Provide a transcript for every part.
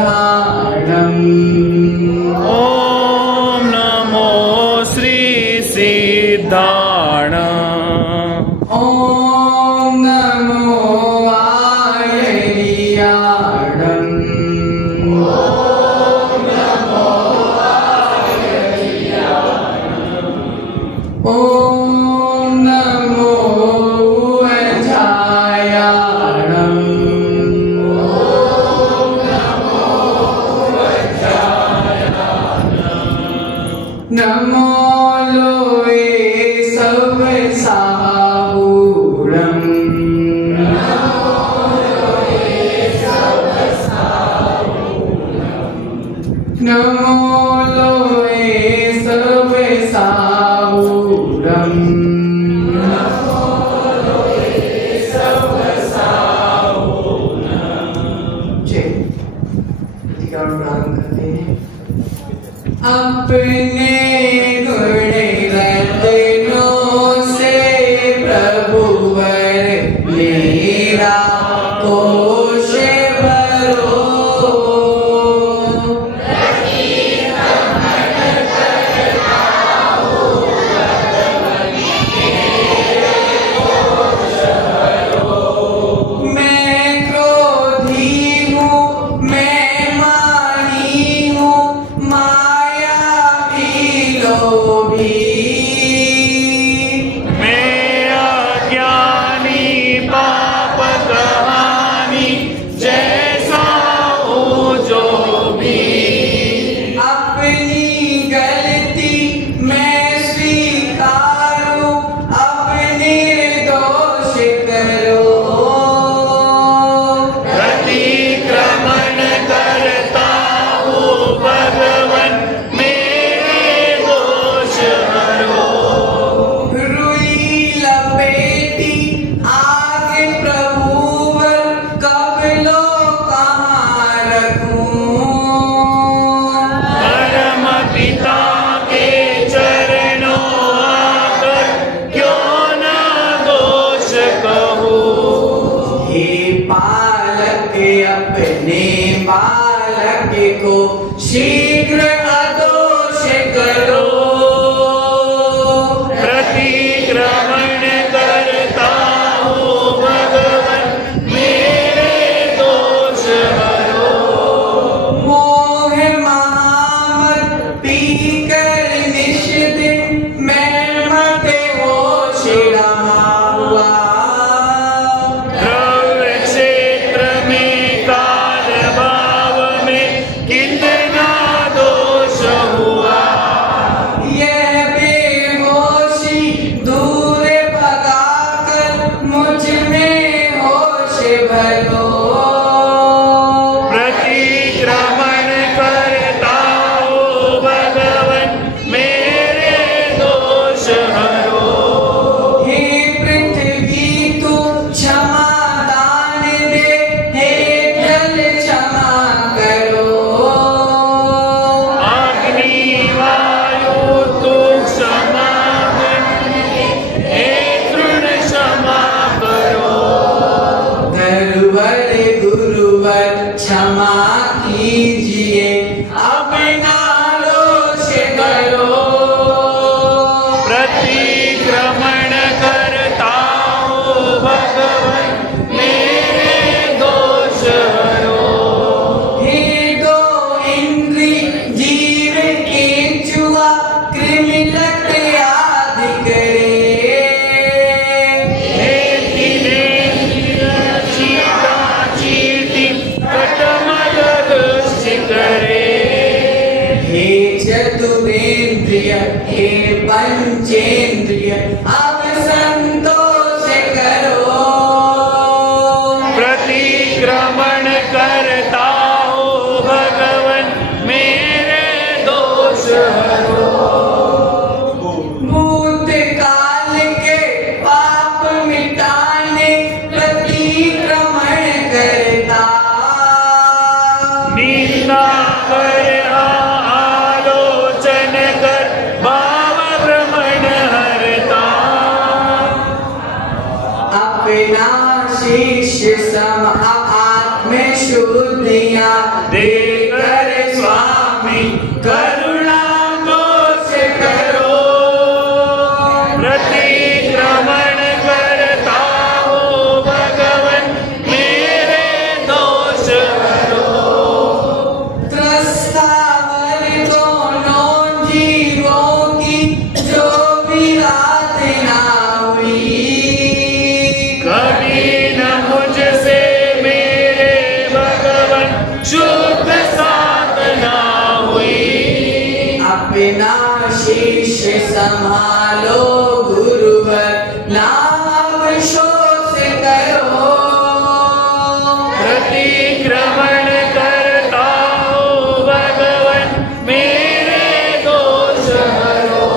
परिहारम्। ॐ नमो श्री सिद्धाण। ॐ नमो आयर्याणम्। ॐ नमो उज्जायाणम्। नमो लोए सब साहूरम्। नमो लोए सब साहूरम्। जय। प्रतिकार प्रारंभ करते हैं। अपने गुण रत्नों से प्रभुवर मेरा कोश भरो। मैं क्रोधी हूँ, मैं मानी हूँ, माया भी लोभी। मैं अज्ञानी पाप कहानी जैसा हूँ जो भी। अपनी गलती मैं स्वीकारूं, अपने दोष करो। प्रतिक्रमण करता हूँ भगवन मेरे दोष हरो। रुई लपेटी आग प्रभुवर, कब लो कहाँ रखूं। परम पिता के चरणों आकर क्यों न दोष कहूँ। हे पालक अपने बालक को शीघ्र अदोष करो। प्रतिक्रमण करता हूँ भगवन मेरे दोष हरो। मोह महामत पीकर निश दिन मैं मत होश रहा हुआ। द्रव्य क्षेत्र में काल भाव में कितना दोष हुआ। यह बेहोशी दूर भगाकर मुझ में होश भरो। प्रतिक्रमण करता हूँ भगवन मेरे दोष हरो। हे पृथ्वी तू क्षमा दान दे, हे जल क्षमा करो। अग्नि वायु तू क्षमा कर, हे तृण क्षमा करो। गुरुवर गुरुवर क्षमा कीजिए, अपना दोष करो। प्रतिक्रमण करता हूँ भगवन मेरे दोष हरो। हे दो इंद्री जीव केंचुआ कृमिलक आदि करे। हे तिलेन्द्रिय चीता चीटी कटमल दृष्टि करे। हे चतुरेंद्रिय हे पंचेंद्रिय अब संतोष करो। प्रतिक्रमण करता हूँ भगवन मेरे दोष हरो। भूतकाल के पाप मिटाने प्रतिक्रमण करता। निंदा कर आलोचन कर भाव भ्रमण हरता। देकर स्वामी करुणा मोक्ष करो। प्रतिक्रमण करता हो भगवन मेरे दोष हरो। त्रस्तावर दोनों जीवों की जो भी रात ना हुई, कभी न मुझसे मेरे भगवन शुद्ध साधना हुई। अपना शिष्य संभालो गुरुवर, नाम शोष करो। प्रतिक्रमण करता हो भगवन मेरे दोष हरो।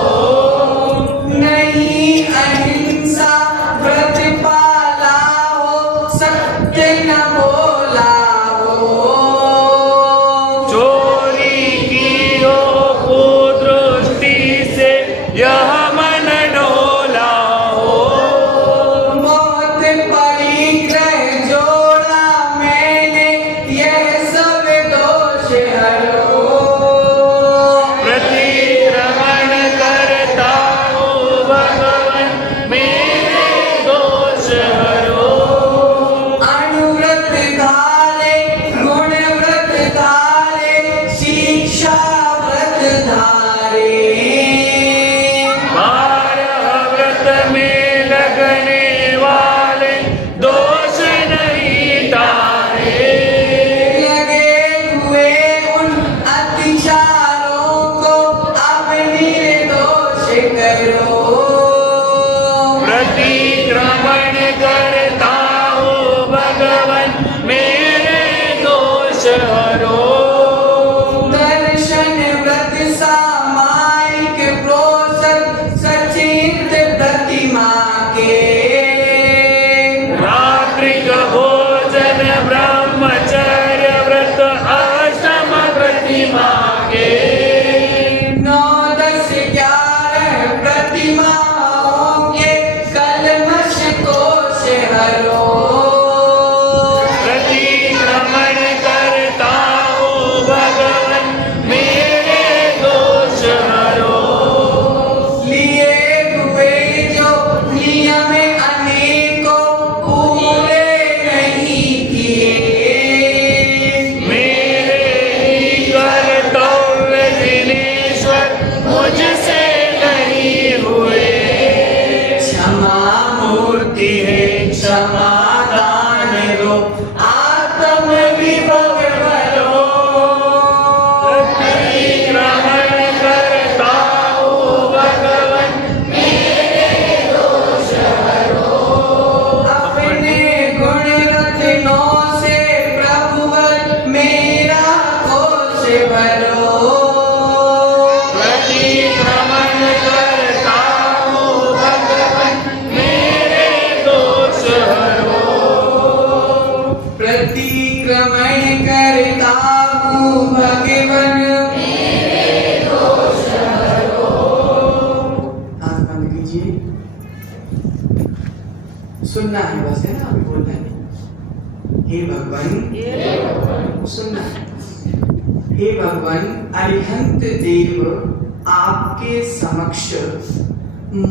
नहीं अहिंसा व्रत पाला हो, सत्य न बोला हो। चोरी की हो कुदृष्टि से यह मन डोला हो। मौत परिग्रह जोड़ा मैंने, यह सब दोष हरो। प्रतिक्रमण करता हो भगवन मेरे दोष हरो। अनुव्रत धारे गुण व्रत धारे, शिक्षा व्रत धारे। 12 व्रत में लगने वाले दोष नहीं तारे। लगे हुए उन अतिचारों को अब निर्दोष करो। प्रतिक्रमण करता हो भगवन मेरे दोष हरो। दर्शन व्रत सामायिक प्रोषक सचित प्रतिमा के। रात्रिक भोजन ब्रह्मचर्य व्रत अष्टम प्रतिमा के। 9, 10, 11 प्रतिमाओं के कलमश कोश हरो। प्रतिक्रमण करता हो भगवन मेरे दोष हरो। लिए हुए जो नियम अनेकों पूरे नहीं किए। मेरे ही कर्तव्य दिनेश्वर मुझसे नहीं हुए। क्षमा मूर्ति है क्षमा दान रो, आत्म विभव भरो। प्रतिक्रमण करता हो भगवन मेरे दोष हरो। अपने गुण रत्नों से प्रभुवर मेरा कोश भरो। प्रतिक्रमण करता हो भगवन मेरे दोष हरो। प्रतिक्रमण करता हूँ भगवन मेरे दोष हरो। आँख बंद कीजिए। सुनना है बस, है ना, अभी बोलना नहीं। हे भगवान, सुनना है। हे भगवान अरिहंत देव, आपके समक्ष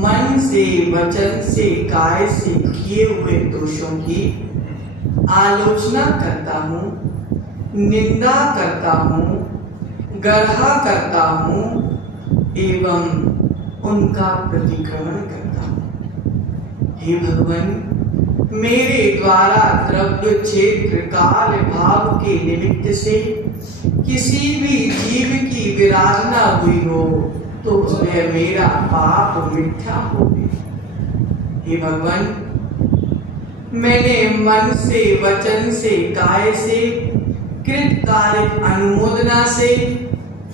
मन से वचन से काय से किए हुए दोषों की आलोचना करता हूँ, निंदा करता हूँ, गर्हा करता हूँ एवं उनका प्रतिक्रमण करता हूँ। हे भगवान, मेरे द्वारा द्रव्य क्षेत्र काल भाव के निमित्त से किसी भी जीव की विराजना हुई हो तो उसमें मेरा पाप मिथ्या हो गया। हे भगवान, मैंने मन से वचन से काय से कृत कार्य अनुमोदना से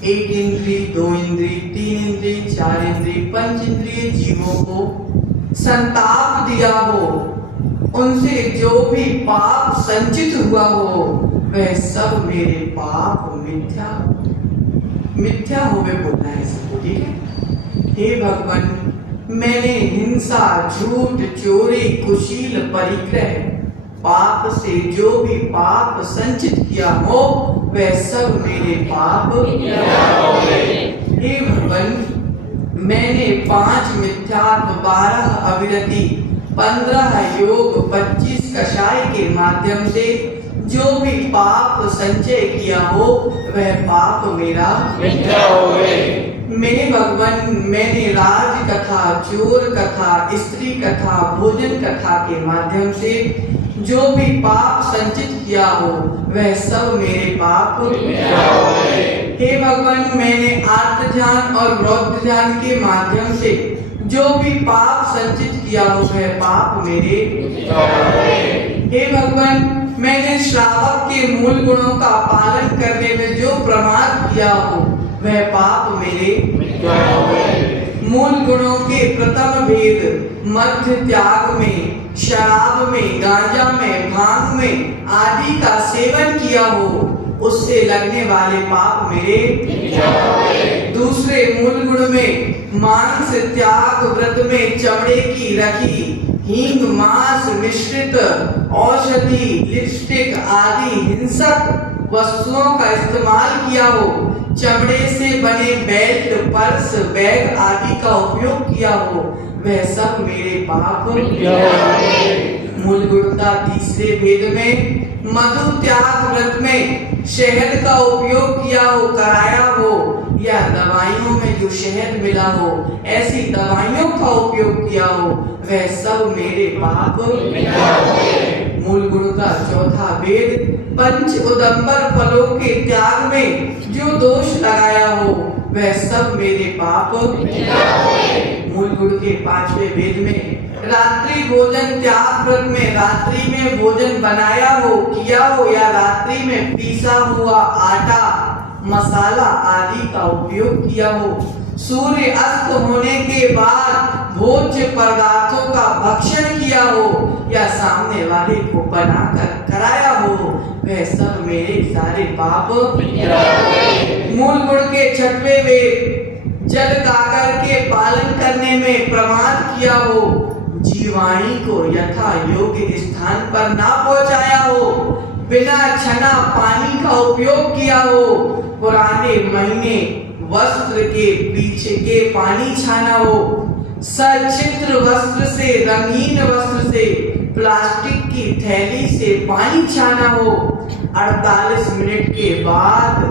1 इंद्रिय 2 इंद्रिय 3 इंद्रिय 4 इंद्रिय 5 इंद्रिय जीवों को संताप दिया हो, उनसे जो भी पाप संचित हुआ हो वह सब मेरे पाप मिथ्या होवे बोलना है सबको, ठीक है। हे भगवान, मैंने हिंसा झूठ चोरी कुशील परिग्रह पाप से जो भी पाप संचित किया हो वह सब मेरे पाप। हे भगवान, मैंने 5 मिथ्यात्व, 12 अविरति, 15 योग, 25 कषाय के माध्यम से जो भी पाप संचय किया हो वह पाप मेरा मिथ्या हो गए। मेरे भगवान, मैंने राज कथा, चोर कथा, स्त्री कथा, भोजन कथा के माध्यम से जो भी पाप संचित किया हो वह सब मेरे पाप मिथ्या हो गए। हे भगवान, मैंने आत्म ध्यान और रौद्र ध्यान के माध्यम से जो भी पाप संचित किया हो वह पाप मेरे मिथ्या हो गए। हे भगवान, मैंने श्रावक के मूल गुणों का पालन करने में जो प्रमाद किया हो वह पाप मेरे मिथ्या हो गए। मूल गुणों के प्रथम भेद, मध्य त्याग में, शराब में, गांजा में, भांग में आदि का सेवन किया हो उससे लगने वाले पाप मेरे मिथ्या हो गए। दूसरे मूल गुण में मांस त्याग व्रत में चमड़े की रखी, हींग, मांस मिश्रित औषधि, लिपस्टिक आदि हिंसक वस्तुओं का इस्तेमाल किया हो, चमड़े से बने बेल्ट, पर्स, बैग आदि का उपयोग किया हो वह सब मेरे पाप। मूल गुण का तीसरे भेद में मधु त्याग व्रत में शहद का उपयोग किया हो, कराया हो या दवाइयों में जो शहद मिला हो ऐसी दवाइयों का उपयोग किया हो वह सब मेरे पाप। मूल गुण का चौथा भेद पंच उदंबर फलों के त्याग में जो दोष लगाया हो वह सब मेरे पाप। मूल गुण के पांचवें भेद में रात्रि भोजन त्याग व्रत में रात्रि में भोजन बनाया हो, किया हो या रात्रि में पीसा हुआ आटा, मसाला आदि का उपयोग किया हो, सूर्य अस्त होने के बाद भोज्य पदार्थों का भक्षण किया हो या सामने वाले को बनाकर कराया हो वह सब मेरे सारे पाप। मूल गुण के छठवें वेद जल गागर के पालन करने में प्रमाद किया हो, जीवाणी को यथा योग्य स्थान पर ना पहुंचाया हो, बिना छना पानी का उपयोग किया हो, पुराने महीने वस्त्र के पीछे के पानी छाना हो, सचित्र वस्त्र से, रंगीन वस्त्र से, प्लास्टिक की थैली से पानी छाना हो, 48 मिनट के बाद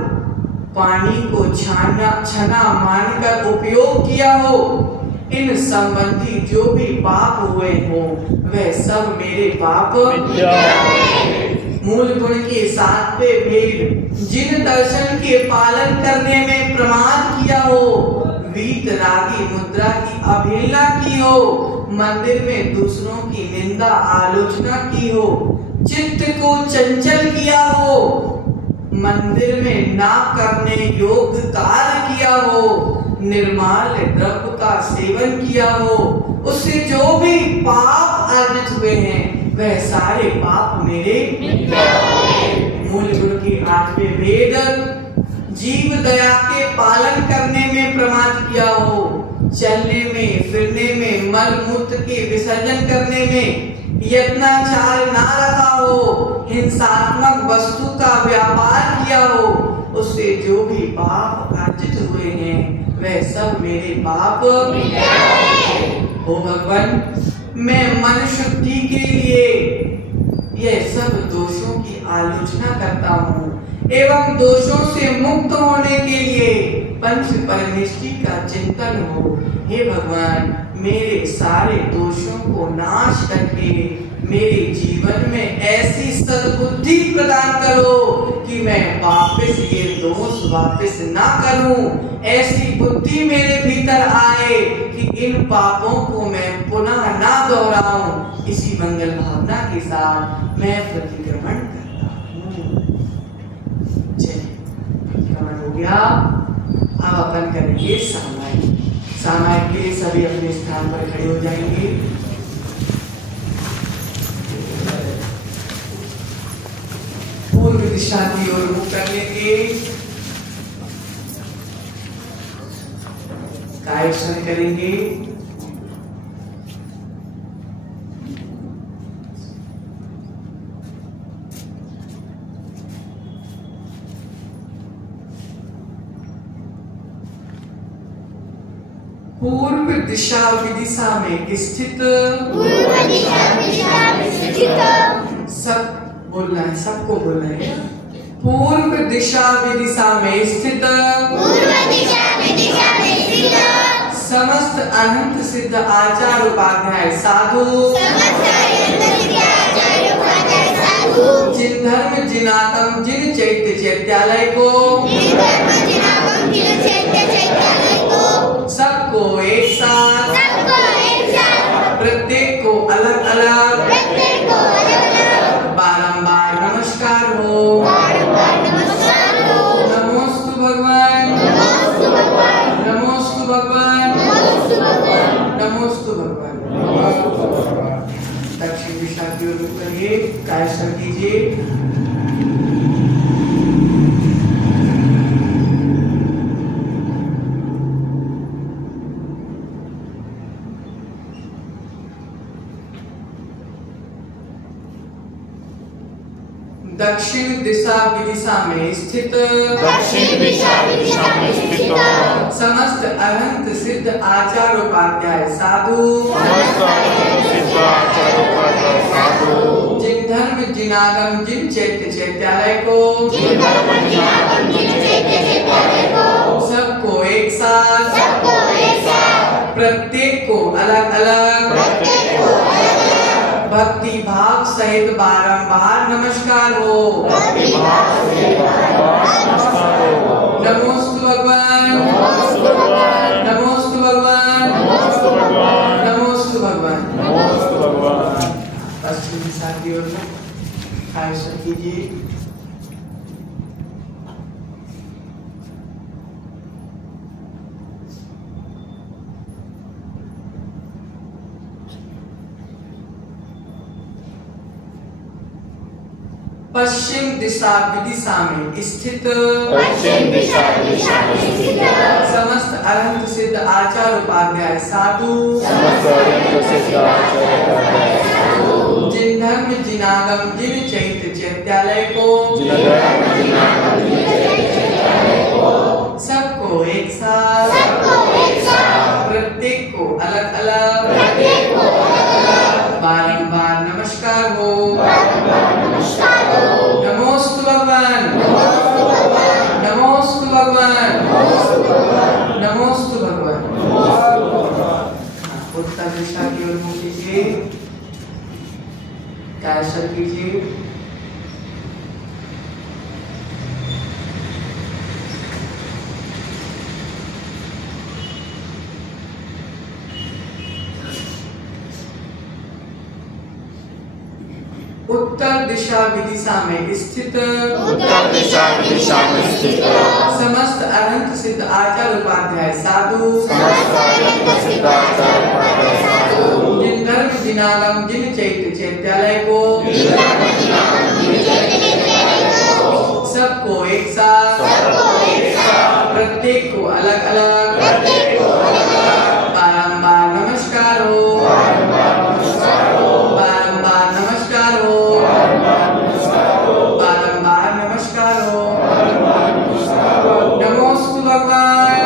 पानी को छना मानकर उपयोग किया हो, इन संबंधी जो भी पाप हुए हो वह सब मेरे पाप। मूल गुण के सातवें भेद जिन दर्शन के पालन करने में प्रमाद किया हो, वीत रागी मुद्रा की अवहेलना की हो, मंदिर में दूसरों की निंदा आलोचना की हो, चित्त को चंचल किया हो, मंदिर में ना करने योग्य कार्य किया हो, निर्माल द्रव्य का सेवन किया हो, उससे जो भी पाप अर्जित हुए हैं वह सारे पाप मेरे। मूल गुण के आठवें भेद जीव दया के पालन करने में प्रमाद किया हो, चलने में, फिरने में, मल मूत्र के विसर्जन करने में यत्नाचार ना रखा हो, हिंसात्मक वस्तु का व्यापार किया हो, उससे जो भी पाप अर्जित हुए हैं वह सब मेरे पाप। हो भगवान, मैं मन शुद्धि के लिए यह सब दोषों की आलोचना करता हूँ एवं दोषों से मुक्त होने के लिए पंच परमेष्टि का चिंतन हो। हे भगवान, मेरे सारे दोषों को नाश करके मेरे जीवन में ऐसी सद्बुद्धि प्रदान करो कि मैं वापस ये दोष वापस ना करूं, ऐसी बुद्धि मेरे भीतर आए कि इन पापों को मैं पुनः ना दोहराऊं। इसी मंगल भावना के साथ मैं प्रतिक्रमण करता हूँ। प्रतिक्रमण हो गया। अब अपन करेंगे सामायिक। सामायिक के लिए सभी अपने स्थान पर खड़े हो जाएंगे। पूर्व दिशा की ओर मुख कर लेंगे। कायसन करेंगे। पूर्व दिशा विदिशा में स्थित सब बोलना है, सबको बोलना है। पूर्व दिशा विदिशा में स्थित समस्त अनंत सिद्ध आचार्य उपाध्याय साधु जिन धर्म जिनातम जिन चैत्य चैत्यालय को सबको एक साथ प्रत्येक को अलग अलग बारंबार नमस्कार हो। नमोस्तु भगवान, नमोस्तु भगवान, नमोस्तु भगवान। दक्षिण दिशा की ओर रुख करिए, कायस्थ कीजिए। दक्षिण दिशा विदिशा में स्थित समस्त अनंत सिद्ध आचार्य उपाध्याय साधु जिन धर्म जिनागम जिन चैत्य चैत्यालय को सबको एक साथ प्रत्येक को अलग अलग भक्ति भाव सहित बारंबार नमस्कार हो। नमोस्तु भगवान, नमोस्तु भगवान, नमोस्तु भगवान। पश्चिम दिशा की ओर कायस्थ कीजिए। पश्चिम दिशा विदिशा में स्थित समस्त अनंत सिद्ध आचार्य उपाध्याय साधु जिन धर्म जिनागम जिन चैत्य चैत्यालय को सबको एक साथ प्रत्येक को अलग अलग बारंबार नमस्कार हो। नमोस्तु भगवान, नमोस्तु भगवान, नमोस्तु भगवान। उत्तर दिशा की ओर मुख कीजिए, कायस्थ कीजिए। उत्तर दिशा विदिशा में स्थित समस्त अनंत सिद्ध आचार्य उपाध्याय साधु जिन धर्म जिनागम जिन चैत्य चैत्यालय को सबको एक साथ प्रत्येक को अलग अलग बारंबार नमस्कार हो। बारंबार नमस्कार हो। बारंबार नमस्कार हो। नमोस्तु भगवान,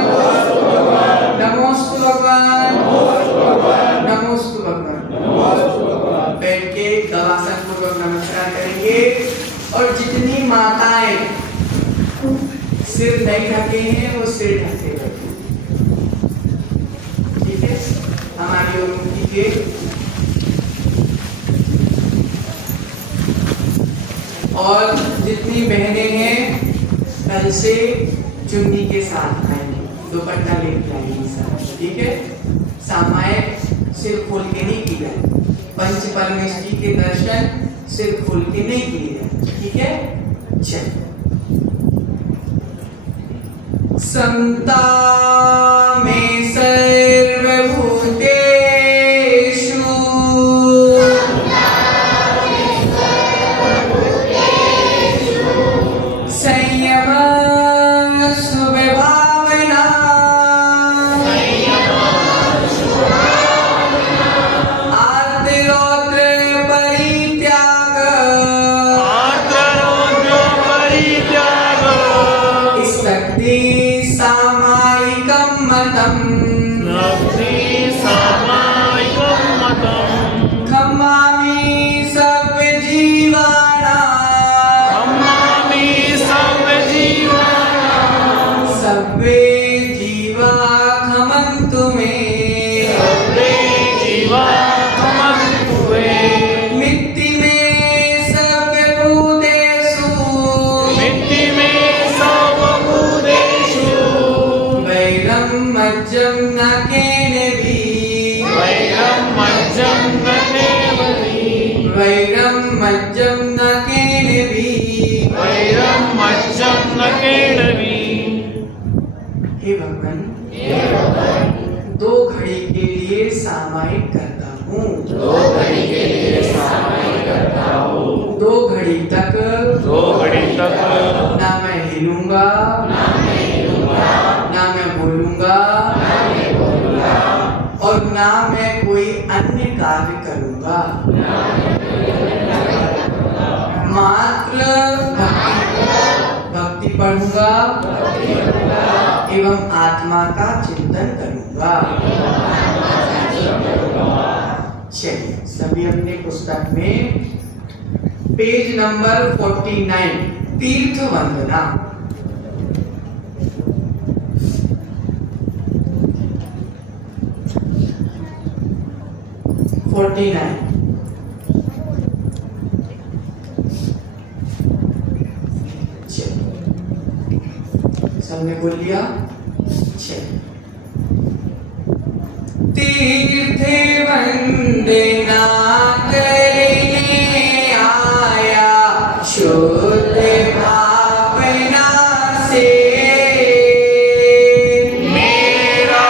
नमोस्तु भगवान, नमोस्तु भगवान। बैठ के गवासन पूर्वक नमस्कार करेंगे और जितनी माताएं सिर नहीं ढके हैं वो सिर ढके रखें। ठीक है, हमारी ओर मुख कीजिए। और जितनी बहनें हैं कल से चुन्नी के साथ आएंगे, दुपट्टा लेके आएंगे साथ। ठीक है, सामायिक सिर खोल के नहीं किया, पंच परमेश्वरी के दर्शन सिर खोल के नहीं किए जाए। ठीक है, चल। समता में सर्वभूतेषु संयम सुविभावना आर्द्रौत्र परित्याग शक्ति सामायिकं मतम् हे भगवान, 2 घड़ी के लिए सामायिक करता हूँ, 2 घड़ी के लिए सामायिक करता हूँ, 2 घड़ी तक 2 घड़ी तक ना मैं हिलूंगा, ना मैं हिलूंगा, ना मैं बोलूंगा, ना मैं बोलूंगा, और ना मैं कोई अन्य कार्य करूंगा। मात्र भक्ति पढ़ूंगा एवं आत्मा का चिंतन करूंगा। चलिए सभी अपने पुस्तक में पेज नंबर 49 तीर्थ वंदना। 49 सबने बोल लिया। तीर्थे वंदना करने आया शुद्ध भावना से, मेरा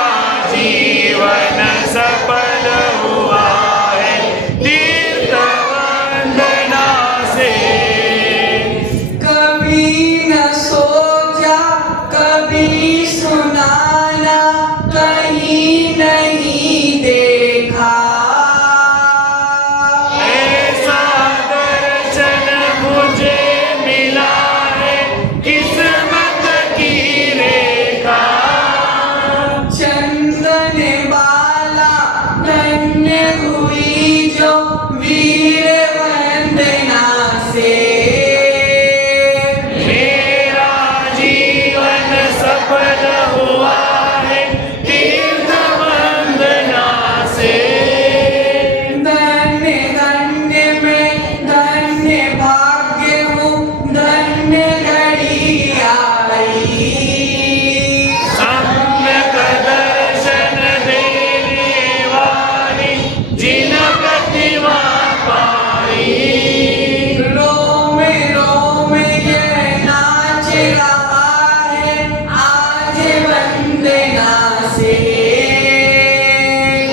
जीवन सफल हुआ है तीर्थ वंदना से। कभी न सोचा कभी सुनाना कहीं नहीं देखा, ऐसा दर्शन मुझे मिला है किस्मत की रेखा। चंदन बाला धन्य हुई जो वीर वंदना से, मेरा जीवन सफल हुआ है तीर्थ वंदना से। धन्य धन्य में धन्य भाग्य हूँ धन्य घड़ी आई, सम्यक दर्शन देने वाली जिन प्रतिमा पाई। रोम रोम ये नाच रहा है आज वंदना से,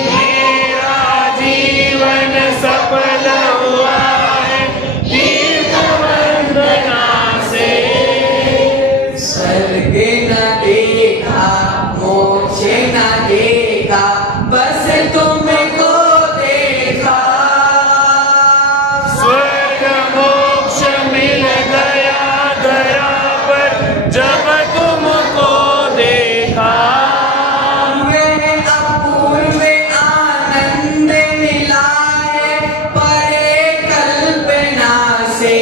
मेरा जीवन सफल हुआ है तीर्थ वंदना से। स्वर्ग न देखा मोक्ष न देखा बस तुमको देखा, स्वर्ग मोक्ष मिल गया दया पर जब तुमको देखा। वह अपूर्व आनंद मिला है परे कल्पना से,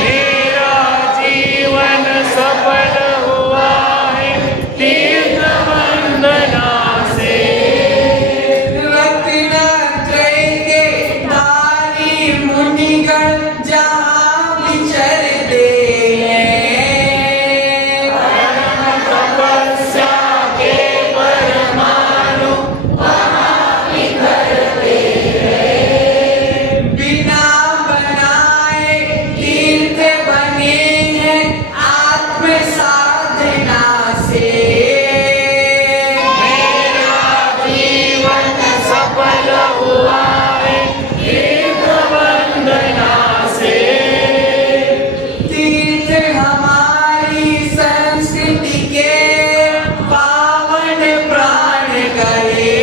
मेरा जीवन सफल हुआ है तीर्थ वंदना से। रत्नत्रय के धारी मुनिगण जहाँ विचरते हैं, तपस्या के परमाणु बिना बनाए तीर्थ बने हैं आत्म साधना से, मेरा जीवन सफल हुआ है तीर्थ वंदना से। तीर्थ हमारी संस्कृति के पावन प्राण करे,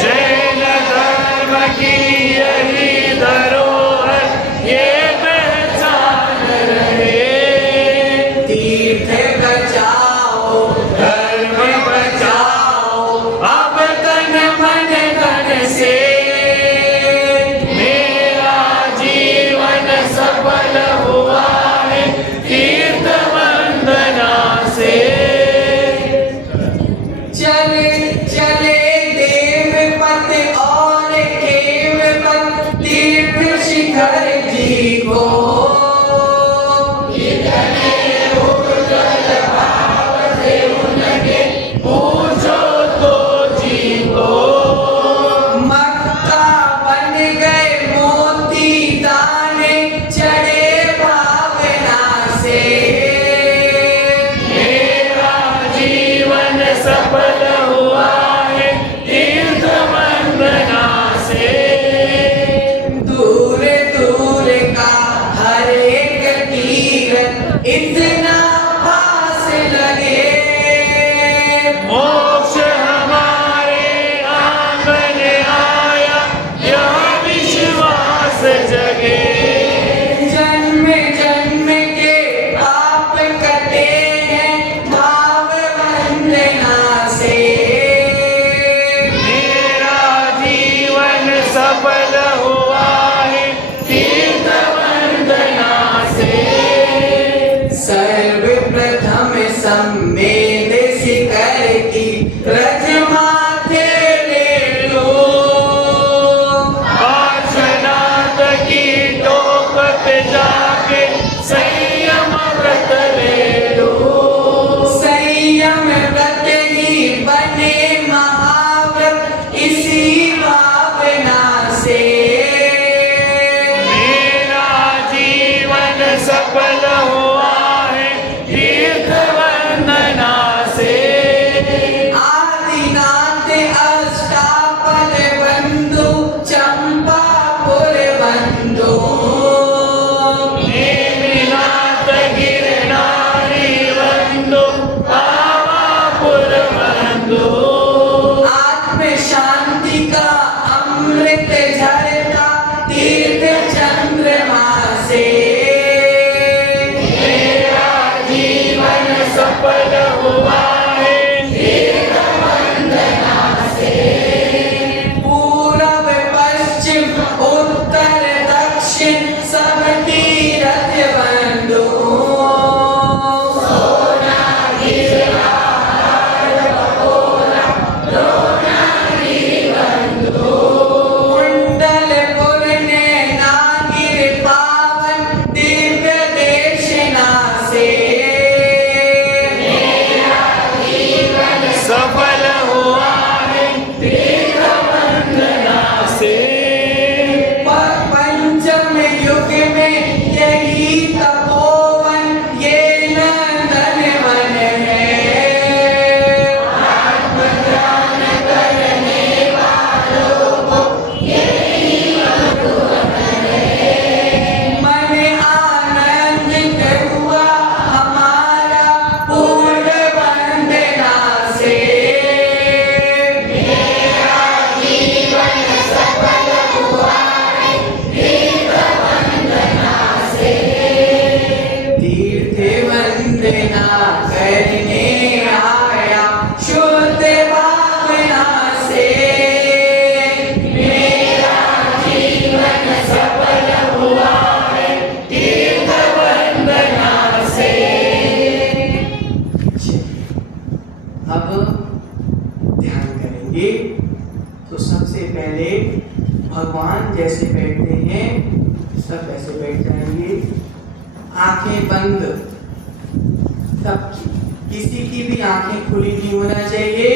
जैन धर्म की यही धरोहर ये पहचान रहे। तीर्थ बचाओ धर्म बचाओ अब तन मन धन से, मेरा जीवन सफल हुआ है तीर्थ वंदना से। चले चले देव पथ और केव पथ तीर्थ शिखर जी को, इतना पास लगे, मोक्ष हमारे आंगन आया, यह विश्वास जगे। जन्म जन्म के पाप कटे हैं भाव वंदना से, मेरा जीवन सफल हुआ है तीर्थ वंदना से। सर्वप्रथम सम्मेद शिखर की रज माथे ले लो, पार्श्वनाथ की टोक पे जाके संयम व्रत ले लो। संयम व्रत ही बने महाव्रत इसी भावना से, मेरा जीवन सफल हुआ है तीर्थ वंदना से। आदिनाथ अष्टापद बंधु चंपापुर बंधु, नेमिनाथ गिरनारी बंधु पावापुर बंधु। आत्म शांति का अमृत झरता तीर्थ चंद्रमा से, मेरा जीवन सफल हुआ है तीर्थ वंदना से। पूरब पश्चिम उत्तर दक्षिण सब तीरथ बंधु, कुंडलपुर ने नागिर पावन दिव्य देशना से, सफल हुआ है तीर्थ वंदना से। पंचम युग में यही तपोवन ये नंदन वन है, मन आनंदित हुआ हमारा पूर्ण वंदना से, तीर्थ वंदना करने आया शुद्ध भावना से, मेरा जीवन सफल हुआ है तीर्थ वंदना से। अब ध्यान करेंगे तो सबसे पहले भगवान जैसे बैठते हैं सब ऐसे बैठ जाएंगे, आंखें बंद। तब किसी की भी आंखें खुली नहीं होना चाहिए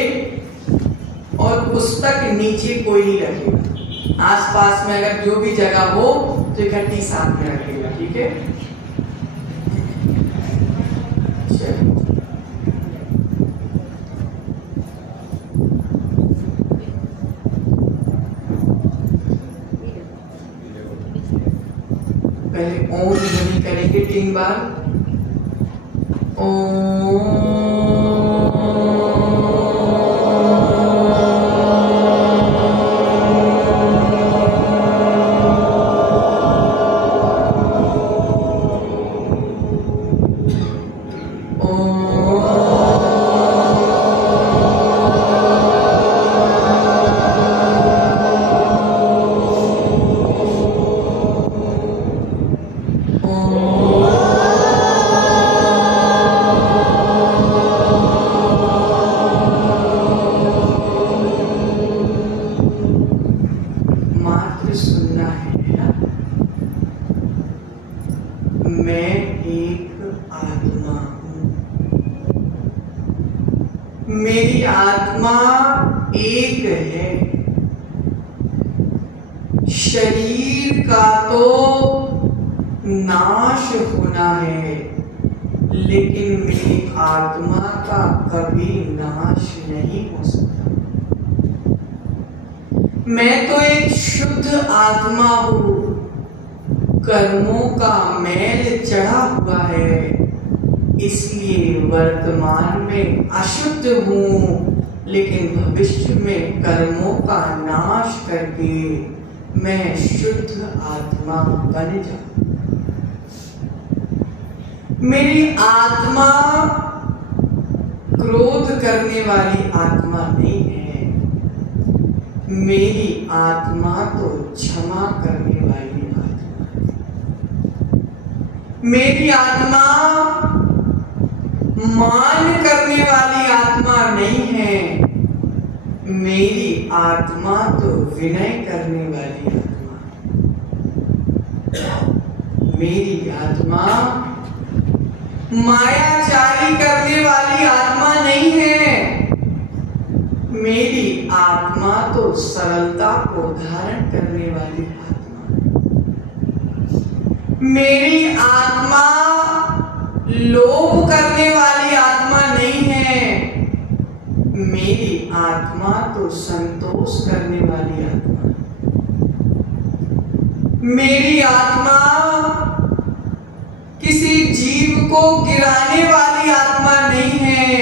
और पुस्तक नीचे कोई नहीं रखेगा। आसपास में अगर जो भी जगह हो तो इकट्ठी साथ में रखेगा, ठीक है। चलिए पहले ओम ध्वनि करेंगे 3 बार। मात्र सुनना है ना। मैं एक आत्मा हूं, मेरी आत्मा एक है। शरीर का तो नाश होना है, लेकिन मेरी आत्मा का कभी नाश नहीं हो सकता। मैं तो एक शुद्ध आत्मा हूं, कर्मों का मैल चढ़ा हुआ है, इसलिए वर्तमान में अशुद्ध हूँ, लेकिन भविष्य में कर्मों का नाश करके मैं शुद्ध आत्मा बन जाऊं। मेरी आत्मा क्रोध करने वाली आत्मा नहीं है, मेरी आत्मा तो क्षमा करने वाली आत्मा है। मेरी आत्मा मान करने वाली आत्मा नहीं है, मेरी आत्मा तो विनय करने वाली आत्मा है। मेरी आत्मा मायाचारी करने वाली आत्मा नहीं है, मेरी आत्मा तो सरलता को धारण करने वाली आत्मा है। मेरी आत्मा लोभ करने वाली आत्मा नहीं है, मेरी आत्मा तो संतोष करने वाली आत्मा है। मेरी आत्मा किसी जीव को गिराने वाली आत्मा नहीं है,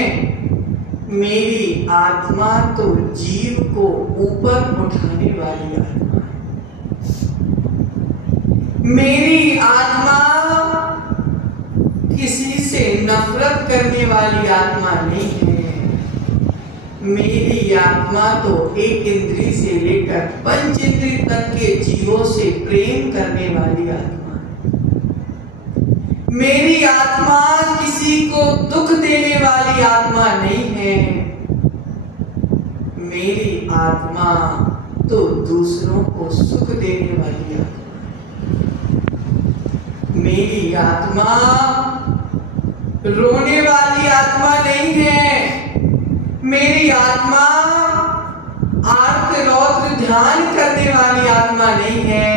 मेरी आत्मा तो जीव को ऊपर उठाने वाली आत्मा है। मेरी आत्मा किसी से नफरत करने वाली आत्मा नहीं है, मेरी आत्मा तो एक इंद्री से लेकर पंच इंद्री तक के जीवों से प्रेम करने वाली आत्मा। मेरी आत्मा किसी को दुख देने वाली आत्मा नहीं है, मेरी आत्मा तो दूसरों को सुख देने वाली आत्मा है। मेरी आत्मा रोने वाली आत्मा नहीं है, मेरी आत्मा आर्त रौद्र ध्यान करने वाली आत्मा नहीं है,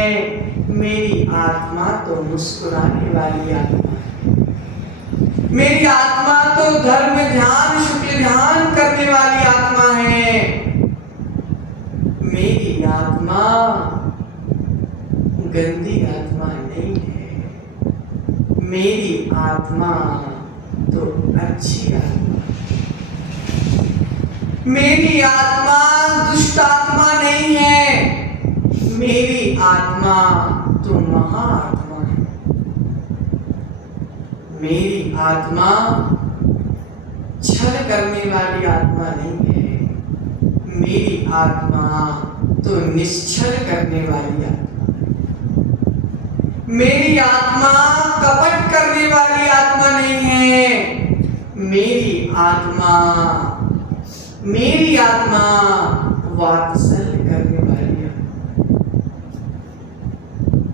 मेरी आत्मा तो मुस्कुराने वाली आत्मा है। मेरी आत्मा तो धर्म ध्यान शुक्ल ध्यान करने वाली आत्मा है। मेरी आत्मा गंदी आत्मा नहीं है, मेरी आत्मा तो अच्छी आत्मा है। मेरी आत्मा दुष्ट आत्मा नहीं है, मेरी आत्मा तो महाआत्मा है। मेरी आत्मा छल करने वाली आत्मा नहीं है, मेरी आत्मा तो निश्चल करने वाली आत्मा है। मेरी आत्मा कपट करने वाली आत्मा नहीं है, मेरी आत्मा वात्सल्य करने वाली आत्मा।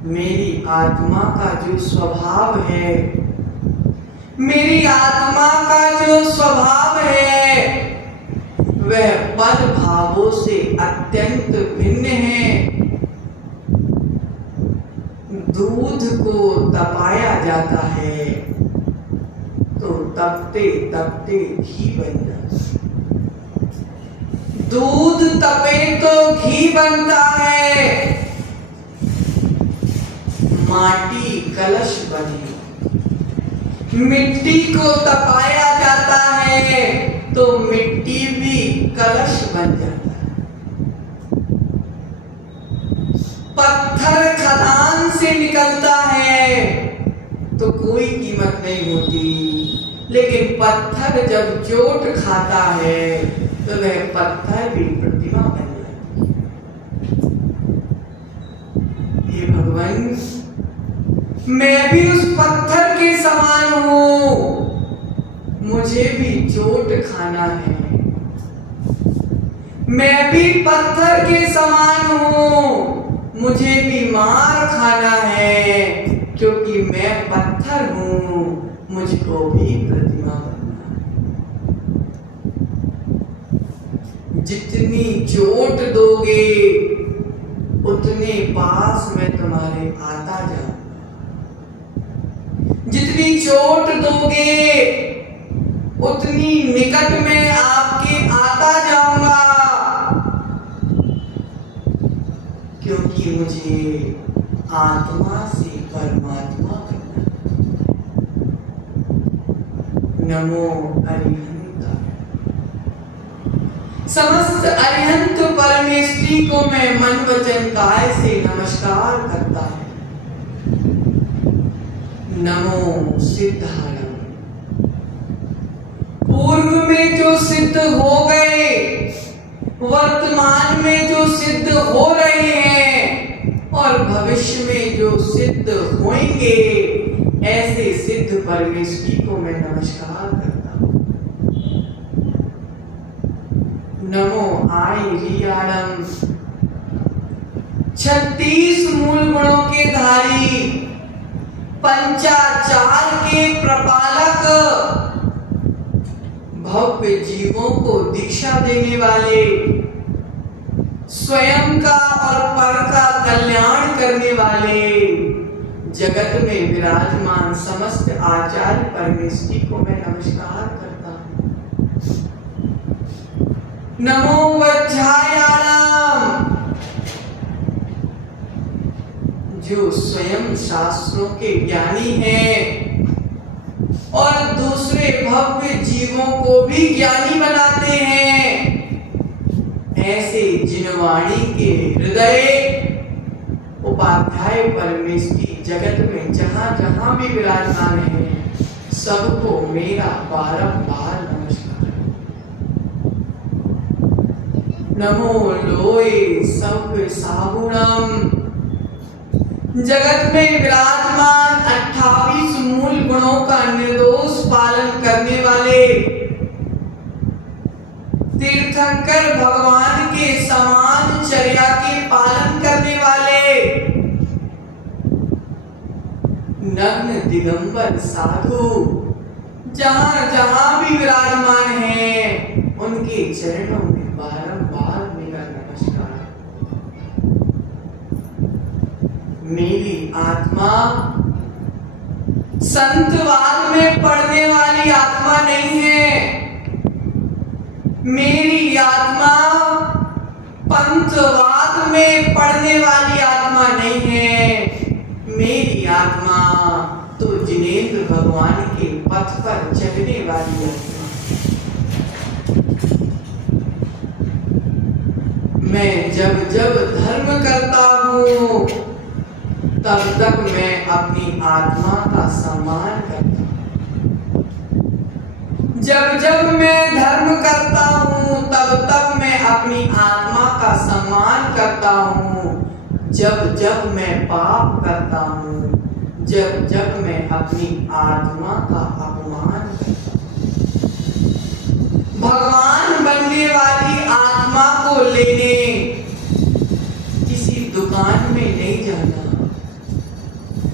मेरी आत्मा का जो स्वभाव है, मेरी आत्मा का जो स्वभाव है, वह पद भावों से अत्यंत भिन्न है। दूध को तपाया जाता है तो तपते तपते घी बन जाता है। दूध तपे तो घी बनता है, माटी कलश बने। मिट्टी को तपाया जाता है तो मिट्टी भी कलश बन जाता है। पत्थर खदान से निकलता है तो कोई कीमत नहीं होती, लेकिन पत्थर जब चोट खाता है तो वह पत्थर भी प्रतिमा बन जाती है। हे भगवान, मैं भी उस पत्थर के समान हूं, मुझे भी चोट खाना है। मैं भी पत्थर के समान हूं, मुझे भी मार खाना है, क्योंकि मैं पत्थर हूं, मुझको भी प्रतिमा बनना है। जितनी चोट दोगे उतने पास में तुम्हारे आता जाऊंगा। जितनी चोट दोगे उतनी निकट में आपके आता जाऊंगा, क्योंकि मुझे आत्मा से परमात्मा करना। नमो अरिहंत। समस्त अरिहंत परमेष्टि को मैं मन वचन काय से नमस्कार करता हूं। नमो सिद्धारम। पूर्व में जो सिद्ध हो गए, वर्तमान में जो सिद्ध हो रहे हैं और भविष्य में जो सिद्ध होंगे, ऐसे सिद्ध परमेष्टि को मैं नमस्कार करता हूं। नमो आई रियाणम। 36 मूल गुणों के धारी, पंचाचार के प्रपालक, भव्य जीवों को दीक्षा देने वाले, स्वयं का और पर का कल्याण करने वाले, जगत में विराजमान समस्त आचार्य परमेष्टि को मैं नमस्कार करता हूं। नमो वज्रायाणम। जो स्वयं शास्त्रों के ज्ञानी हैं और दूसरे भव्य जीवों को भी ज्ञानी बनाते हैं, ऐसे जिनवाणी के हृदय उपाध्याय परमेष्टि जगत में जहां जहां भी विराजमान है, सबको मेरा बारंबार नमस्कार। नमो लोए सब सागुणम। जगत में विराजमान 28 मूल गुणों का निर्दोष पालन करने वाले, तीर्थंकर भगवान के समान चर्या के पालन करने वाले, नग्न दिगंबर साधु जहां जहां भी विराजमान हैं, उनके चरणों में बारंबार मेरा नमस्कार। मेरी आत्मा संतवाद में पढ़ने वाली आत्मा नहीं है। मेरी आत्मा पंथवाद में पढ़ने वाली आत्मा नहीं है। मेरी आत्मा तो जिनेंद्र भगवान के पथ पर चलने वाली आत्मा। मैं जब जब धर्म करता हूँ, तब तक मैं अपनी आत्मा का सम्मान करता हूँ। जब जब मैं धर्म करता हूँ, तब तक मैं अपनी आत्मा का सम्मान करता हूँ। जब जब मैं पाप करता हूँ, जब जब मैं अपनी आत्मा का अपमान करता हूँ। भगवान बनने वाली आत्मा को लेने किसी दुकान में नहीं जाना।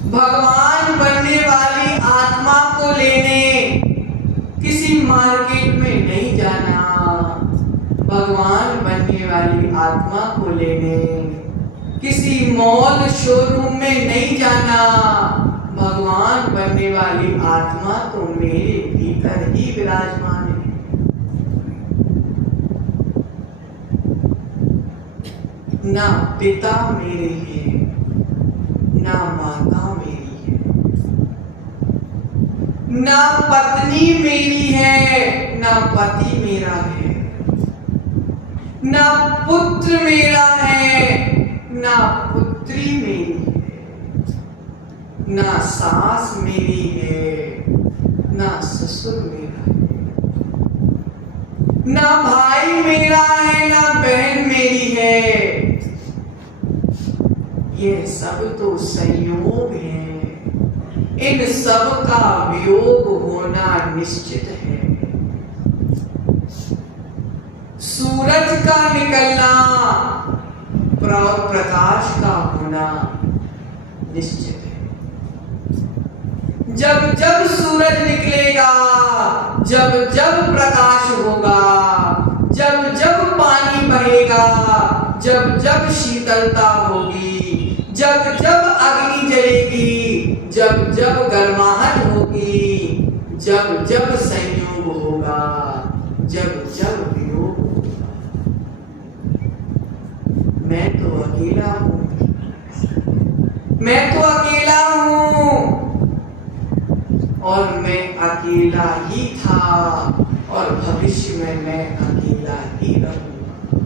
भगवान बनने वाली आत्मा को लेने किसी मार्केट में नहीं जाना। भगवान बनने वाली आत्मा को लेने किसी मॉल शोरूम में नहीं जाना। भगवान बनने वाली आत्मा तो मेरे भीतर ही विराजमान है। ना पिता मेरे हैं, ना माता मेरी है, ना पत्नी मेरी है, ना पति मेरा है, ना पुत्र मेरा है, ना पुत्री मेरी है, ना सास मेरी है, ना ससुर मेरा है, ना भाई मेरा है, ना बहन मेरी है। ये सब तो संयोग है, इन सब का वियोग होना निश्चित है। सूरज का निकलना, प्रकाश का होना निश्चित है। जब जब सूरज निकलेगा, जब जब प्रकाश होगा, जब जब पानी बहेगा, जब जब शीतलता होगी, जब जब अग्नि जलेगी, जब जब गर्माहट होगी, जब जब संयोग होगा, जब जब वियोग होगा। मैं तो अकेला हूं, मैं तो अकेला हूं और मैं अकेला ही था और भविष्य में मैं अकेला ही रहूंगा।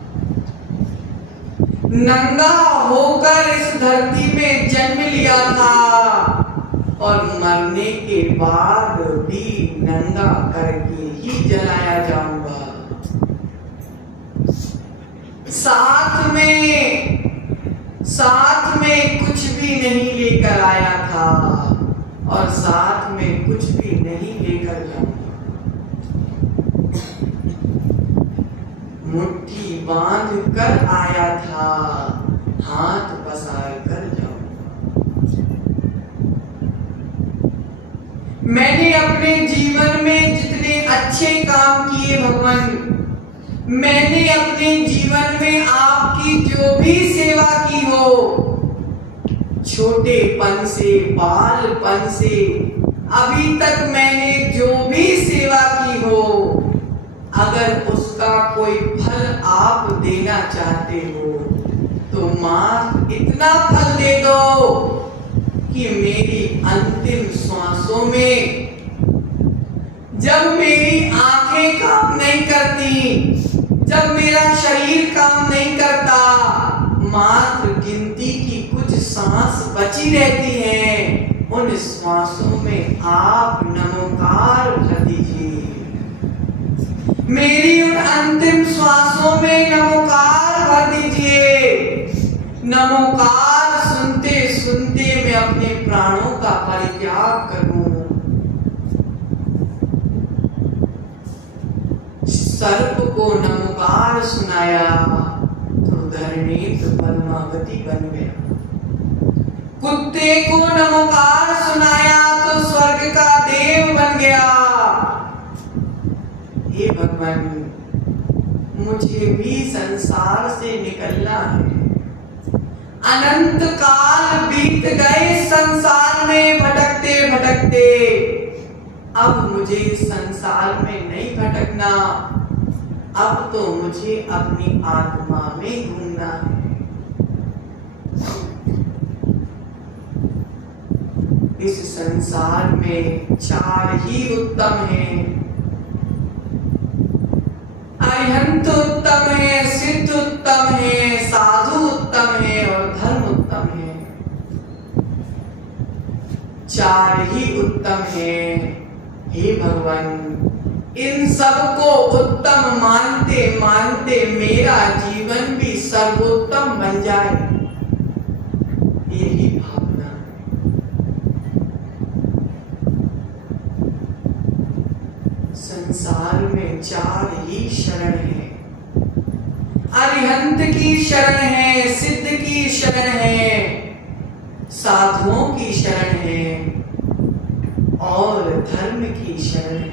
नंगा होकर इस धरती में जन्म लिया था और मरने के बाद भी नंगा करके ही जलाया जाऊंगा। साथ में कुछ भी नहीं लेकर आया था और साथ में कुछ भी नहीं लेकर जाऊंगा। मुट्ठी बांध कर आया था, हाथ पसार कर जाऊंगा। मैंने अपने जीवन में जितने अच्छे काम किए भगवान, मैंने अपने जीवन में आपकी जो भी सेवा की हो, छोटेपन से बालपन से अभी तक मैंने जो भी सेवा की हो, अगर उसका कोई फल आप देना चाहते हो तो मां इतना फल दे दो कि मेरी अंतिम सांसों में, जब मेरी आंखें काम नहीं करती, जब मेरा शरीर काम नहीं करता, मात्र गिनती की कुछ सांस बची रहती हैं, उन सांसों में आप नमोकार भर दीजिए। मेरी उन अंतिम श्वासों में नमोकार भर दीजिए। नमोकार सुनते सुनते मैं अपने प्राणों का परित्याग करूं। सर्प को नमोकार सुनाया तो धरणीत पद्मावती बन गया। कुत्ते को नमोकार सुनाया तो स्वर्ग का देव बन गया। हे भगवान, मुझे भी संसार से निकलना है। अनंत काल बीत गए संसार में भटकते भटकते, अब मुझे इस संसार में नहीं भटकना, अब तो मुझे अपनी आत्मा में घूमना है। इस संसार में चार ही उत्तम हैं। अरिहंत उत्तम है, सिद्ध उत्तम है, साधु उत्तम है और धर्म उत्तम है। चार ही उत्तम है। हे भगवान, इन सबको उत्तम मानते मानते मेरा जीवन भी सर्वोत्तम बन जाए, यही भावना है। संसार में चार ही शरण है। अरिहंत की शरण है, सिद्ध की शरण है, साधुओं की शरण है और धर्म की शरण है।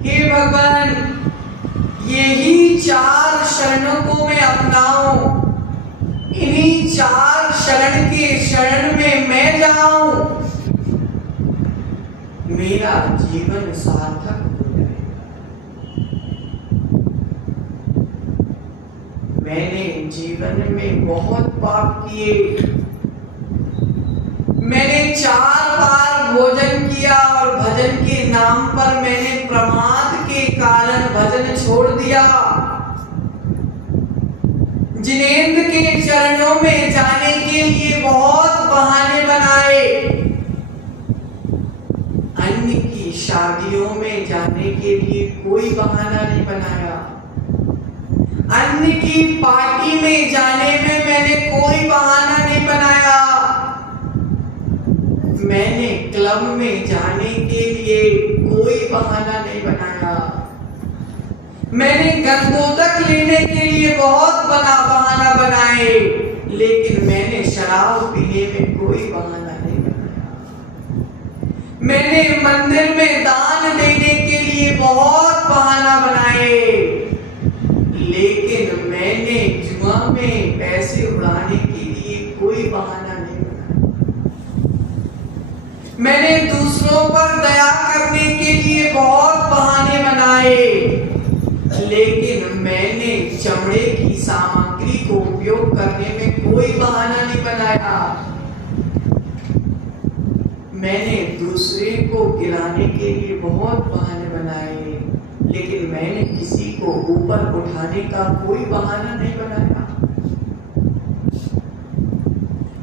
हे भगवान, यही चार शरणों को मैं अपनाऊं, इन्हीं चार शरण के शरण में मैं जाऊं, मेरा जीवन सार्थक हो जाए। मैंने जीवन में बहुत पाप किए। मैंने 4 बार भोजन किया और भजन के नाम पर मैंने प्रमाद के कारण भजन छोड़ दिया। जिनेंद्र के चरणों में जाने के लिए बहुत बहाने बनाए। अन्य की शादियों में जाने के लिए कोई बहाना नहीं बनाया। अन्य की पार्टी में जाने में मैंने कोई बहाना नहीं बनाया। मैंने क्लब में जाने के लिए कोई बहाना नहीं बनाया। मैंने गंगोदक लेने के लिए बहुत बहाना बनाए, लेकिन मैंने शराब पीने में कोई बहाना नहीं बनाया। मैंने मंदिर में दान देने के लिए बहुत बहाना बनाए, लेकिन मैंने जुआ में पैसे उड़ाने के लिए कोई बहाना नहीं बनाया। मैंने दूसरों पर दया करने के लिए बहुत बहाने बनाए, लेकिन मैंने चमड़े की सामग्री को उपयोग करने में कोई बहाना नहीं बनाया। मैंने दूसरे दूसरे को गिराने के लिए बहुत बहाने बनाए, लेकिन मैंने किसी को ऊपर उठाने का कोई बहाना नहीं बनाया।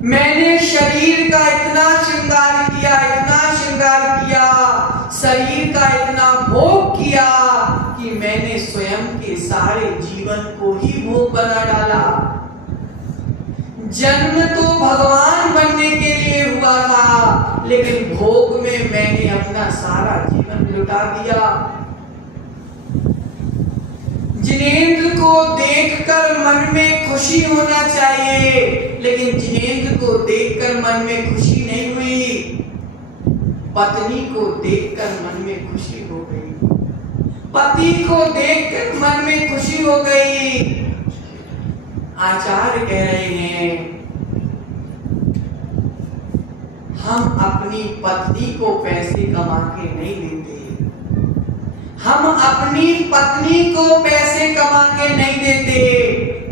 मैंने शरीर का इतना श्रृंगार किया, इतना श्रृंगार किया, शरीर का इतना भोग किया कि मैंने स्वयं के सारे जीवन को ही भोग बना डाला। जन्म तो भगवान बनने के लिए हुआ था, लेकिन भोग में मैंने अपना सारा जीवन लुटा दिया। जिनेंद्र को देखकर मन में खुशी होना चाहिए, लेकिन जिनेंद्र को देखकर मन में खुशी नहीं हुई। पत्नी को देखकर मन में खुशी हो गई, पति को देखकर मन में खुशी हो गई। आचार्य कह रहे हैं, हम अपनी पत्नी को पैसे कमा के नहीं देते, हम अपनी पत्नी को पैसे कमा के नहीं देते,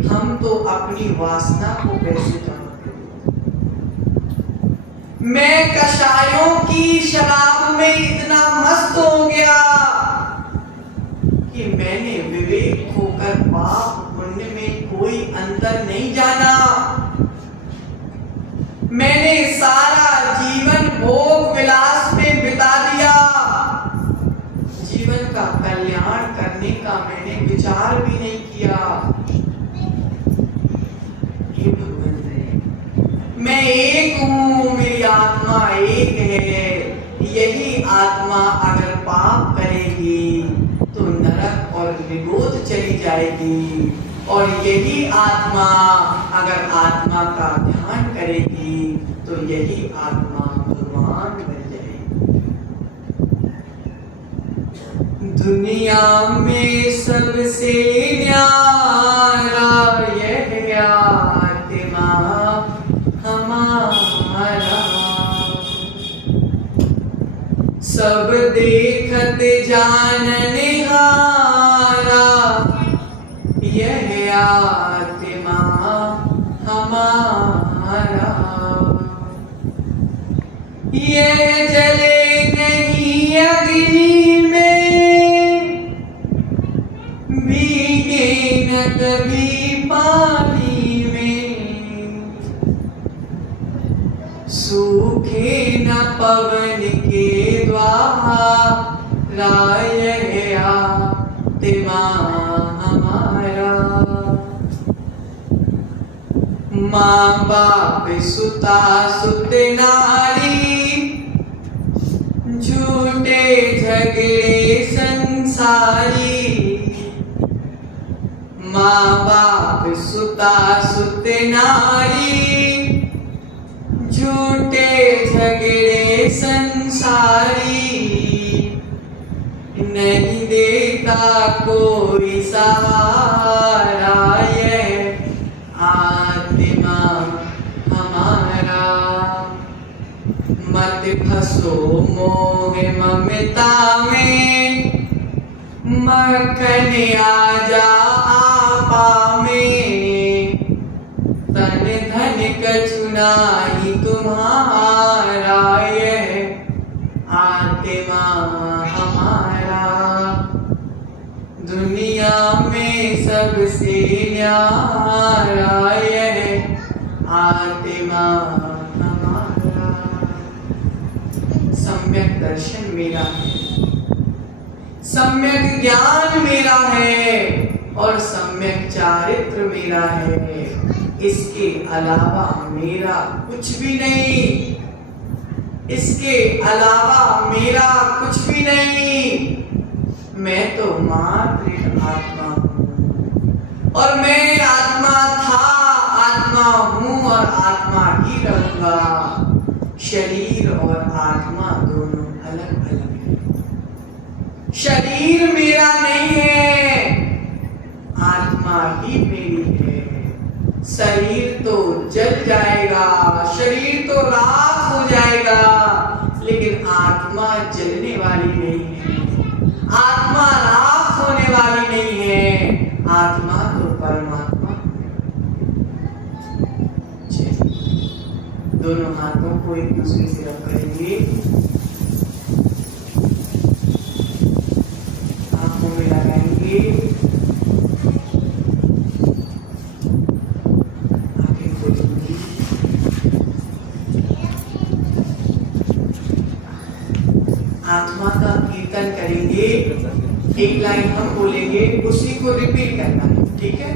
हम तो अपनी वासना को पैसे कमाते हैं। मैं कषायों की शराब में इतना मस्त हो गया कि मैंने विवेक होकर पाप पुण्य में कोई अंतर नहीं जाना। मैंने सारा जीवन भोग विलास में बिता दिया, जीवन का कल्याण करने का मैंने विचार भी नहीं किया। हे भगवान, मैं एक हूँ, मेरी आत्मा एक है। यही आत्मा अगर पाप करेगी तो नरक और निगोद चली जाएगी, और यही आत्मा अगर आत्मा का ध्यान करेगी तो यही आत्मा भगवान बन जाएगी। दुनिया में सबसे न्यारा यह आत्मा हमारा, सब देखत जानने हारा यह आत्मा हमारा। यह जले नहीं अग्नि में, भीगे न कभी पानी में, सूखे न पवन के द्वारा यह आत्मा हमारा। माँ बाप सुता सुत नारी, झूठे झगड़े संसारी। माँ बाप सुता सुत नारी, झूठे झगड़े संसारी। नहीं देता कोई सहारा यह आत्मा हमारा। मत फंसो मोह ममता में, मक्खन आजा आपा में। तन धन कछु नाही तुम्हारा यह आत्मा हमारा। दुनिया में सबसे न्यारा यह आत्मा हमारा। सम्यक दर्शन मेरा है, सम्यक ज्ञान मेरा है, और सम्यक चारित्र मेरा है। इसके अलावा मेरा कुछ भी नहीं, इसके अलावा मेरा कुछ भी नहीं। मैं तो मात्र आत्मा हूँ, और मैं आत्मा था, आत्मा हूँ और आत्मा ही रहूंगा। शरीर और आत्मा दोनों अलग अलग हैं। शरीर मेरा नहीं है, आत्मा ही मेरी है। शरीर तो जल जाएगा, शरीर तो राख हो जाएगा, लेकिन आत्मा जलने वाली नहीं है, आत्मा राख होने वाली नहीं है। आत्मा तो परमात्मा। दोनों हाथों को एक दूसरे से रख करेंगे। कीर्तन करेंगे, एक लाइन हम बोलेंगे, उसी को रिपीट करना है, ठीक है?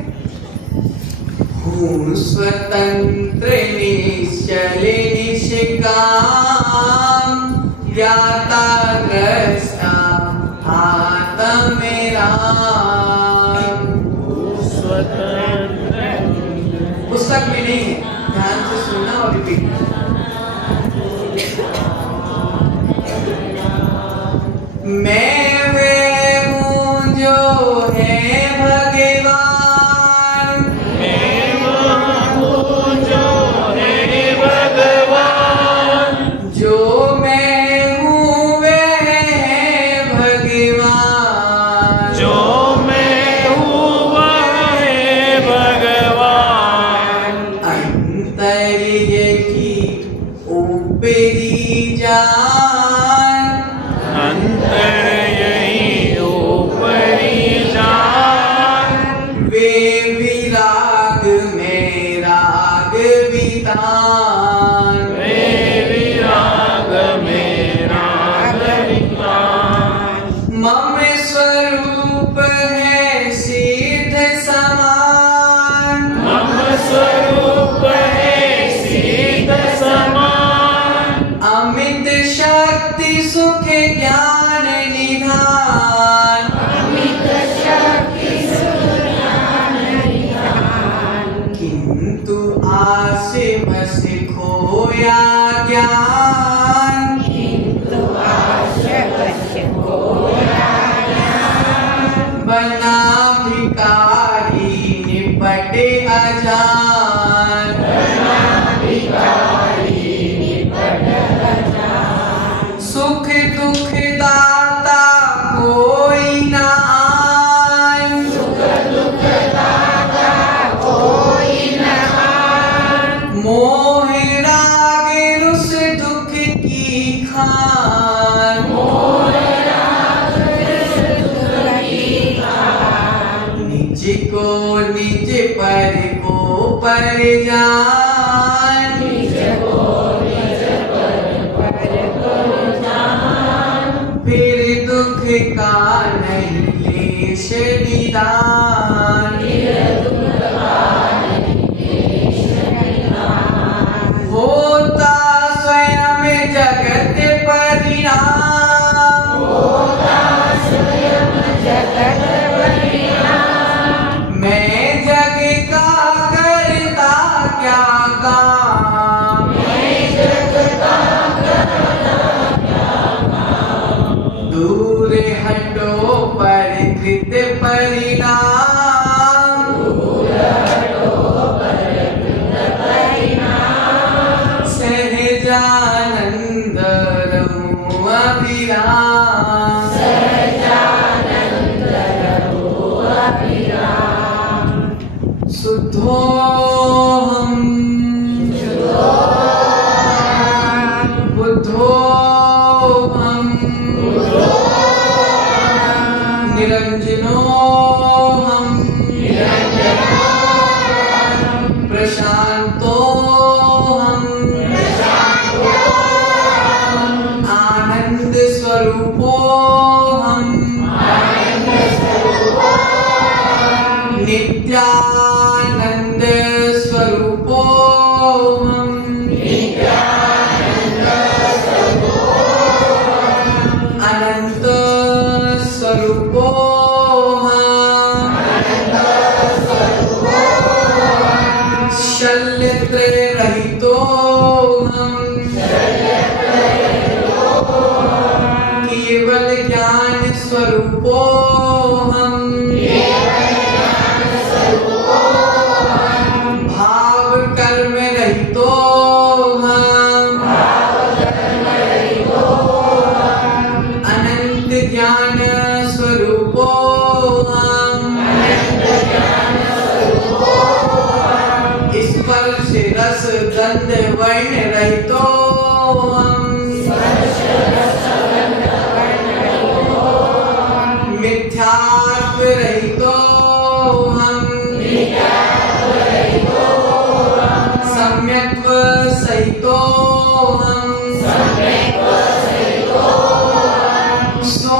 हूँ स्वतंत्र निश्चल निष्काम, ज्ञाता द्रष्टा आत्मराम। पुस्तक में नहीं है, ध्यान से सुनना और रिपीट। मैं वे हूँ जो है भगवान, मैं हूँ जो है भगवान, जो मैं हूँ वे है भगवान, जो मैं हूँ वह है भगवान। अंतर यही ऊपरी जान, अंतर यही ऊपरी जान, वे विराग में राग वितान, वे विराग में राग वितान। मम स्वरूप है सिद्ध समान, मम स्वरूप है सिद्ध समान, अमित शक्ति सुख ज्ञान निधान, किंतु आस बस खोया ज्ञान, बना भिकारी निपटे अजान, सुख दुख दाता कोई ना आन, मोह राग रुस दुख की खान, निज को निज पर को पर जान, फिर दुख का नहीं लेश निदान, होता स्वयं जगत परिणाम, मैं जग का करता क्या काम, दूर हटो पर कृत परिणाम, सहजानंद रहूं अभिराम, शुद्धोहम बुद्धोहम निरंजनोहम प्रशांतोहम आनंद स्वरूपोहम नित्यानंद स्वरूपोहम अनंत स्वरूपोहम शल्यत्र रहितोहम केवल ज्ञान स्वरूपोहम भाव कर्म रहितोहम अनंत ज्ञान स्वरूपोहम स्पर्श रस गंध वर्ण रहितोहम मिथ्यात्व रहितोहम सम्यक्त्व सहितोहम सो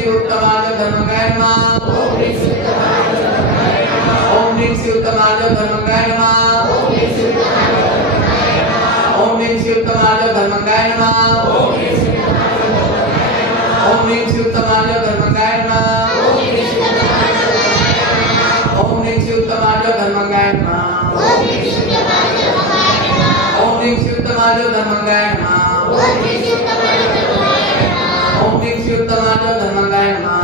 श्री उत्तमाय धर्मकाय नमः। ओम ह्रीं श्री उत्तमाय धर्मकाय नमः। ओम ह्रीं श्री उत्तमाय धर्मकाय नमः। ओम ह्रीं श्री उत्तमाय धर्मकाय नमः। ओम ह्रीं श्री उत्तमाय धर्मकाय नमः। ओम ह्रीं श्री उत्तमाय धर्मकाय नमः। ओम ह्रीं श्री उत्तमाय धर्मकाय नमः।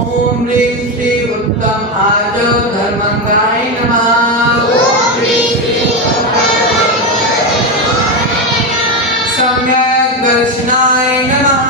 ओम ह्रीं श्री उत्तमाय धर्मकाय नमः। सम्यक् दर्शनाय नमः।